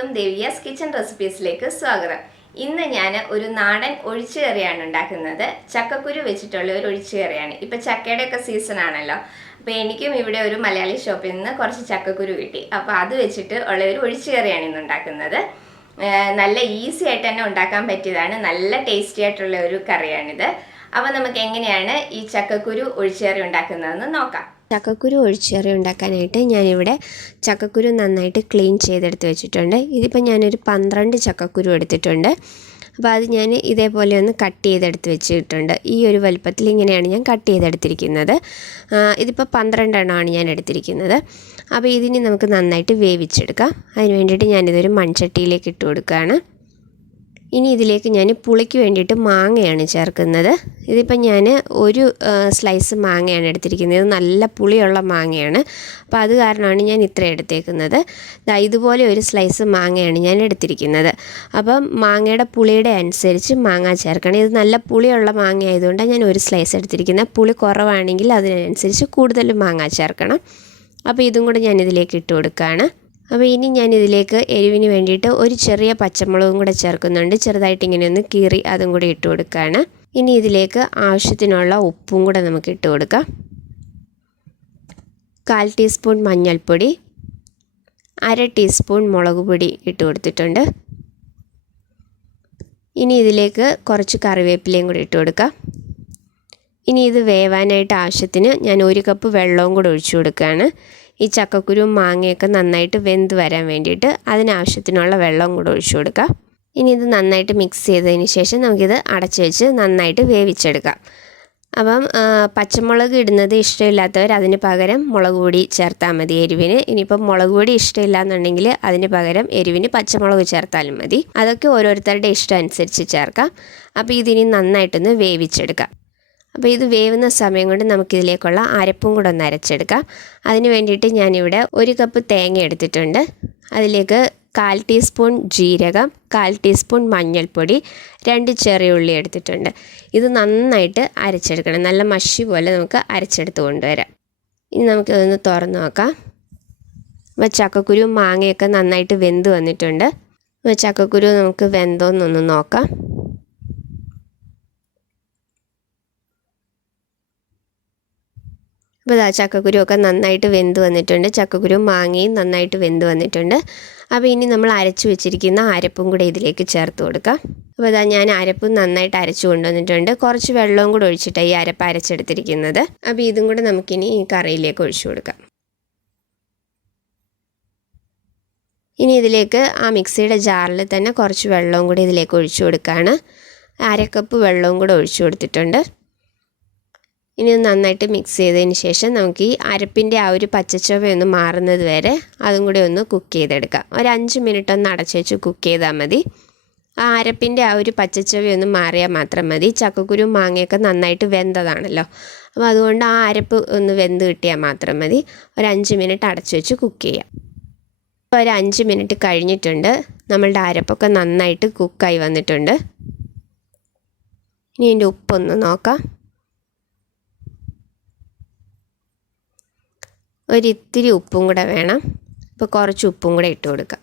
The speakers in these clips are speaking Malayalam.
എല്ലാവർക്കും ദേവിയാസ് കിച്ചൺ റെസിപ്പീസിലേക്ക് സ്വാഗതം. ഇന്ന് ഞാൻ ഒരു നാടൻ ഒഴിച്ചുകറിയാണ് ഉണ്ടാക്കുന്നത്. ചക്കക്കുരു വെച്ചിട്ടുള്ള ഒരു ഒഴിച്ചുകറിയാണ്. ഇപ്പം ചക്കയുടെയൊക്കെ സീസൺ ആണല്ലോ. അപ്പോൾ എനിക്കും ഇവിടെ ഒരു മലയാളി ഷോപ്പിൽ നിന്ന് കുറച്ച് ചക്കക്കുരു കിട്ടി. അപ്പോൾ അത് വെച്ചിട്ട് ഉള്ള ഒരു ഒഴിച്ചുകറിയാണ് ഇന്ന് ഉണ്ടാക്കുന്നത്. നല്ല ഈസി ആയിട്ട് തന്നെ ഉണ്ടാക്കാൻ പറ്റിയതാണ്. നല്ല ടേസ്റ്റി ആയിട്ടുള്ള ഒരു കറിയാണിത്. അപ്പോൾ നമുക്ക് എങ്ങനെയാണ് ഈ ചക്കക്കുരു ഒഴിച്ചുകറി ഉണ്ടാക്കുന്നതെന്ന് നോക്കാം. ചക്കക്കുരു ഒഴിച്ചുകറി ഉണ്ടാക്കാനായിട്ട് ഞാനിവിടെ ചക്കക്കുരു നന്നായിട്ട് ക്ലീൻ ചെയ്തെടുത്ത് വെച്ചിട്ടുണ്ട്. ഇതിപ്പോൾ ഞാനൊരു 12 ചക്കക്കുരു എടുത്തിട്ടുണ്ട്. അപ്പോൾ അത് ഞാൻ ഇതേപോലെ ഒന്ന് കട്ട് ചെയ്തെടുത്ത് വെച്ചിട്ടുണ്ട്. ഈ ഒരു വലുപ്പത്തിൽ ഇങ്ങനെയാണ് ഞാൻ കട്ട് ചെയ്തെടുത്തിരിക്കുന്നത്. ഇതിപ്പോൾ 12 എണ്ണമാണ് ഞാൻ എടുത്തിരിക്കുന്നത്. അപ്പോൾ ഇതിന് നമുക്ക് നന്നായിട്ട് വേവിച്ചെടുക്കാം. അതിന് വേണ്ടിയിട്ട് ഞാനിതൊരു മൺചട്ടിയിലേക്ക് ഇട്ട് കൊടുക്കുകയാണ്. ഇനി ഇതിലേക്ക് ഞാൻ പുളിക്ക് വേണ്ടിയിട്ട് മാങ്ങയാണ് ചേർക്കുന്നത്. ഇതിപ്പോൾ ഞാൻ ഒരു സ്ലൈസ് മാങ്ങയാണ് എടുത്തിരിക്കുന്നത്. ഇത് നല്ല പുളിയുള്ള മാങ്ങയാണ്. അപ്പോൾ അത് കാരണമാണ് ഞാൻ ഇത്ര എടുത്തേക്കുന്നത്. ഇതുപോലെ ഒരു സ്ലൈസ് മാങ്ങയാണ് ഞാൻ എടുത്തിരിക്കുന്നത്. അപ്പം മാങ്ങയുടെ പുളിയുടെ അനുസരിച്ച് മാങ്ങ ചേർക്കണം. ഇത് നല്ല പുളിയുള്ള മാങ്ങ ആയതുകൊണ്ടാണ് ഞാൻ ഒരു സ്ലൈസ് എടുത്തിരിക്കുന്നത്. പുളി കുറവാണെങ്കിൽ അതിനനുസരിച്ച് കൂടുതൽ മാങ്ങ ചേർക്കണം. അപ്പോൾ ഇതും കൂടെ ഞാൻ ഇതിലേക്ക് ഇട്ട് കൊടുക്കുകയാണ്. അപ്പോൾ ഇനി ഞാനിതിലേക്ക് എരിവിന് വേണ്ടിയിട്ട് ഒരു ചെറിയ പച്ചമുളകും കൂടെ ചേർക്കുന്നുണ്ട്. ചെറുതായിട്ട് ഇങ്ങനെ ഒന്ന് കീറി അതും കൂടി ഇട്ട് കൊടുക്കുകയാണ്. ഇനി ഇതിലേക്ക് ആവശ്യത്തിനുള്ള ഉപ്പും കൂടെ നമുക്ക് ഇട്ട് കൊടുക്കാം. 1/4 ടീസ്പൂൺ മഞ്ഞൾപ്പൊടി, 1/2 ടീസ്പൂൺ മുളക് പൊടി ഇട്ട് കൊടുത്തിട്ടുണ്ട്. ഇനി ഇതിലേക്ക് കുറച്ച് കറിവേപ്പിലയും കൂടി ഇട്ട് കൊടുക്കാം. ഇനി ഇത് വേവാനായിട്ട് ആവശ്യത്തിന് ഞാൻ 1 കപ്പ് വെള്ളവും കൂടെ ഒഴിച്ചു കൊടുക്കുകയാണ്. ഈ ചക്കക്കുരുവും മാങ്ങയൊക്കെ നന്നായിട്ട് വെന്ത് വരാൻ വേണ്ടിയിട്ട് അതിനാവശ്യത്തിനുള്ള വെള്ളം കൂടെ ഒഴിച്ചു കൊടുക്കാം. ഇനി ഇത് നന്നായിട്ട് മിക്സ് ചെയ്തതിന് ശേഷം നമുക്കിത് അടച്ച് വെച്ച് നന്നായിട്ട് വേവിച്ചെടുക്കാം. അപ്പം പച്ചമുളക് ഇടുന്നത് ഇഷ്ടമില്ലാത്തവർ അതിന് പകരം മുളക് പൊടി ചേർത്താൽ മതി എരിവിന്. ഇനിയിപ്പം മുളക് പൊടി ഇഷ്ടമില്ല എന്നുണ്ടെങ്കിൽ അതിന് പകരം എരിവിന് പച്ചമുളക് ചേർത്താലും മതി. അതൊക്കെ ഓരോരുത്തരുടെ ഇഷ്ടം അനുസരിച്ച് ചേർക്കാം. അപ്പോൾ ഇതിനി നന്നായിട്ടൊന്ന് വേവിച്ചെടുക്കാം. അപ്പോൾ ഇത് വേവുന്ന സമയം കൊണ്ട് നമുക്കിതിലേക്കുള്ള അരപ്പും കൂടെ ഒന്ന് അരച്ചെടുക്കാം. അതിന് വേണ്ടിയിട്ട് ഞാനിവിടെ 1 കപ്പ് തേങ്ങ എടുത്തിട്ടുണ്ട്. അതിലേക്ക് 1/4 ടീസ്പൂൺ ജീരകം, 1/4 ടീസ്പൂൺ മഞ്ഞൾപ്പൊടി, 2 ചെറിയ ഉള്ളി എടുത്തിട്ടുണ്ട്. ഇത് നന്നായിട്ട് അരച്ചെടുക്കണം. നല്ല മഷി പോലെ നമുക്ക് അരച്ചെടുത്ത് കൊണ്ടുവരാം. ഇനി നമുക്കിതൊന്ന് തുറന്ന് നോക്കാം. അപ്പോൾ ചക്കക്കുരു മാങ്ങയൊക്കെ നന്നായിട്ട് വെന്ത് വന്നിട്ടുണ്ട്. അപ്പോൾ ചക്കക്കുരു നമുക്ക് വെന്തോന്നൊന്ന് നോക്കാം. അപ്പോൾ ചക്കക്കുരുവൊക്കെ നന്നായിട്ട് വെന്ത് വന്നിട്ടുണ്ട്. ചക്കക്കുരു മാങ്ങയും നന്നായിട്ട് വെന്ത് വന്നിട്ടുണ്ട്. അപ്പോൾ ഇനി നമ്മൾ അരച്ചു വെച്ചിരിക്കുന്ന അരപ്പും കൂടെ ഇതിലേക്ക് ചേർത്ത് കൊടുക്കാം. അപ്പോൾ ഞാൻ അരപ്പും നന്നായിട്ട് അരച്ചു കൊണ്ടുവന്നിട്ടുണ്ട്. കുറച്ച് വെള്ളവും കൂടെ ഒഴിച്ചിട്ടാണ് ഈ അരപ്പ് അരച്ചെടുത്തിരിക്കുന്നത്. അപ്പോൾ ഇതും കൂടെ നമുക്കിനി ഈ കറിയിലേക്ക് ഒഴിച്ചു കൊടുക്കാം. ഇനി ഇതിലേക്ക് ആ മിക്സിയുടെ ജാറിൽ തന്നെ കുറച്ച് വെള്ളവും കൂടി ഇതിലേക്ക് ഒഴിച്ചു കൊടുക്കുകയാണ്. 1/2 കപ്പ് വെള്ളവും കൂടെ ഒഴിച്ചു കൊടുത്തിട്ടുണ്ട്. ഇനി നന്നായിട്ട് മിക്സ് ചെയ്തതിന് ശേഷം നമുക്ക് ഈ അരപ്പിൻ്റെ ആ ഒരു പച്ചച്ചുവയൊന്ന് മാറുന്നത് വരെ അതും കൂടി ഒന്ന് കുക്ക് ചെയ്തെടുക്കാം. ഒരു 5 മിനിറ്റ് ഒന്ന് അടച്ചു വെച്ച് കുക്ക് ചെയ്താൽ മതി. ആ അരപ്പിൻ്റെ ആ ഒരു പച്ചച്ചുവയൊന്ന് മാറിയാൽ മാത്രം മതി. ചക്കക്കുരു മാങ്ങയൊക്കെ നന്നായിട്ട് വെന്തതാണല്ലോ. അപ്പോൾ അതുകൊണ്ട് ആ അരപ്പ് ഒന്ന് വെന്ത് കിട്ടിയാൽ മാത്രം മതി. ഒരു 5 മിനിറ്റ് അടച്ചു വെച്ച് കുക്ക് ചെയ്യാം. ഇപ്പോൾ ഒരു 5 മിനിറ്റ് കഴിഞ്ഞിട്ടുണ്ട്. നമ്മളുടെ അരപ്പൊക്കെ നന്നായിട്ട് കുക്കായി വന്നിട്ടുണ്ട്. ഇനി ഇതിൻ്റെ ഉപ്പൊന്ന് നോക്കാം. ഒരിത്തിരി ഉപ്പും കൂടെ വേണം. ഇപ്പോൾ കുറച്ച് ഉപ്പും കൂടെ ഇട്ട് കൊടുക്കാം.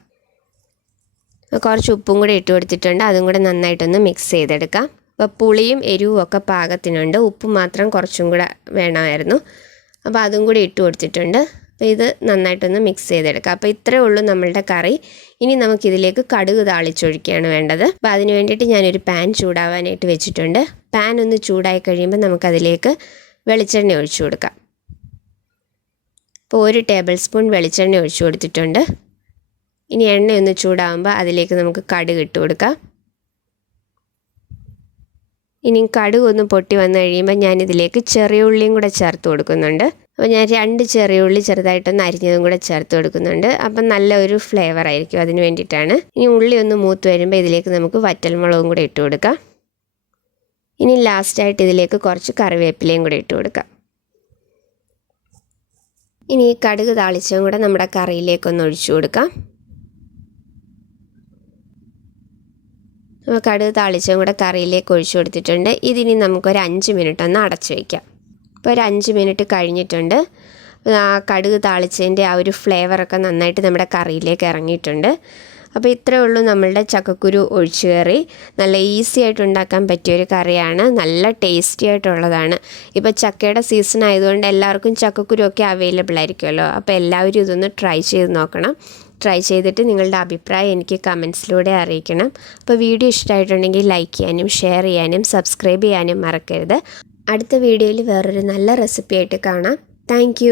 കുറച്ച് ഉപ്പും കൂടെ ഇട്ട് കൊടുത്തിട്ടുണ്ട്. അതും കൂടെ നന്നായിട്ടൊന്ന് മിക്സ് ചെയ്തെടുക്കാം. അപ്പോൾ പുളിയും എരിവും ഒക്കെ പാകത്തിനുണ്ട്. ഉപ്പ് മാത്രം കുറച്ചും കൂടെ വേണമായിരുന്നു. അപ്പോൾ അതും കൂടി ഇട്ട് കൊടുത്തിട്ടുണ്ട്. അപ്പോൾ ഇത് നന്നായിട്ടൊന്ന് മിക്സ് ചെയ്തെടുക്കാം. അപ്പോൾ ഇത്രയേ ഉള്ളൂ നമ്മളുടെ കറി. ഇനി നമുക്കിതിലേക്ക് കടുക് താളിച്ചൊഴിക്കുകയാണ് വേണ്ടത്. അപ്പോൾ അതിന് വേണ്ടിയിട്ട് ഞാനൊരു പാൻ ചൂടാവാനായിട്ട് വെച്ചിട്ടുണ്ട്. പാൻ ഒന്ന് ചൂടായി കഴിയുമ്പോൾ നമുക്കതിലേക്ക് വെളിച്ചെണ്ണ ഒഴിച്ചു കൊടുക്കാം. ഇപ്പോൾ 1 ടേബിൾ സ്പൂൺ വെളിച്ചെണ്ണ ഒഴിച്ചു കൊടുത്തിട്ടുണ്ട്. ഇനി എണ്ണയൊന്ന് ചൂടാകുമ്പോൾ അതിലേക്ക് നമുക്ക് കടുക് ഇട്ട് കൊടുക്കാം. ഇനി കടുക് ഒന്ന് പൊട്ടി വന്നു കഴിയുമ്പോൾ ഞാനിതിലേക്ക് ചെറിയ ഉള്ളിയും കൂടെ ചേർത്ത് കൊടുക്കുന്നുണ്ട്. അപ്പോൾ ഞാൻ 2 ചെറിയ ഉള്ളി ചെറുതായിട്ടൊന്ന് അരിഞ്ഞതും കൂടെ ചേർത്ത് കൊടുക്കുന്നുണ്ട്. അപ്പം നല്ല ഒരു ഫ്ലേവർ ആയിരിക്കും, അതിന് വേണ്ടിയിട്ടാണ്. ഇനി ഉള്ളി ഒന്ന് മൂത്ത് വരുമ്പോൾ ഇതിലേക്ക് നമുക്ക് വറ്റൽമുളകും കൂടെ ഇട്ട് കൊടുക്കാം. ഇനി ലാസ്റ്റായിട്ട് ഇതിലേക്ക് കുറച്ച് കറിവേപ്പിലയും കൂടെ ഇട്ട് കൊടുക്കാം. ഇനി ഈ കടുക് താളിച്ചതും കൂടെ നമ്മുടെ കറിയിലേക്കൊന്ന് ഒഴിച്ചു കൊടുക്കാം. കടുക് താളിച്ചതും കൂടെ കറിയിലേക്ക് ഒഴിച്ചു കൊടുത്തിട്ടുണ്ട്. ഇതിനി നമുക്കൊരു 5 മിനിറ്റ് ഒന്ന് അടച്ചു വയ്ക്കാം. ഇപ്പോൾ ഒരു 5 മിനിറ്റ് കഴിഞ്ഞിട്ടുണ്ട്. ആ കടുക് താളിച്ചതിൻ്റെ ആ ഒരു ഫ്ലേവറൊക്കെ നന്നായിട്ട് നമ്മുടെ കറിയിലേക്ക് ഇറങ്ങിയിട്ടുണ്ട്. അപ്പോൾ ഇത്രയേ ഉള്ളൂ നമ്മളുടെ ചക്കക്കുരു ഒഴിച്ചുകറി. നല്ല ഈസി ആയിട്ട് ഉണ്ടാക്കാൻ പറ്റിയൊരു കറിയാണ്, നല്ല ടേസ്റ്റി ആയിട്ടുള്ളതാണ്. ഇപ്പോൾ ചക്കയുടെ സീസൺ ആയതുകൊണ്ട് എല്ലാവർക്കും ചക്കക്കുരു ഒക്കെ അവൈലബിൾ ആയിരിക്കുമല്ലോ. അപ്പോൾ എല്ലാവരും ഇതൊന്ന് ട്രൈ ചെയ്ത് നോക്കണം. ട്രൈ ചെയ്തിട്ട് നിങ്ങളുടെ അഭിപ്രായം എനിക്ക് കമൻസിലൂടെ അറിയിക്കണം. അപ്പോൾ വീഡിയോ ഇഷ്ടമായിട്ടുണ്ടെങ്കിൽ ലൈക്ക് ചെയ്യാനും ഷെയർ ചെയ്യാനും സബ്സ്ക്രൈബ് ചെയ്യാനും മറക്കരുത്. അടുത്ത വീഡിയോയിൽ വേറൊരു നല്ല റെസിപ്പി ആയിട്ട് കാണാം. താങ്ക്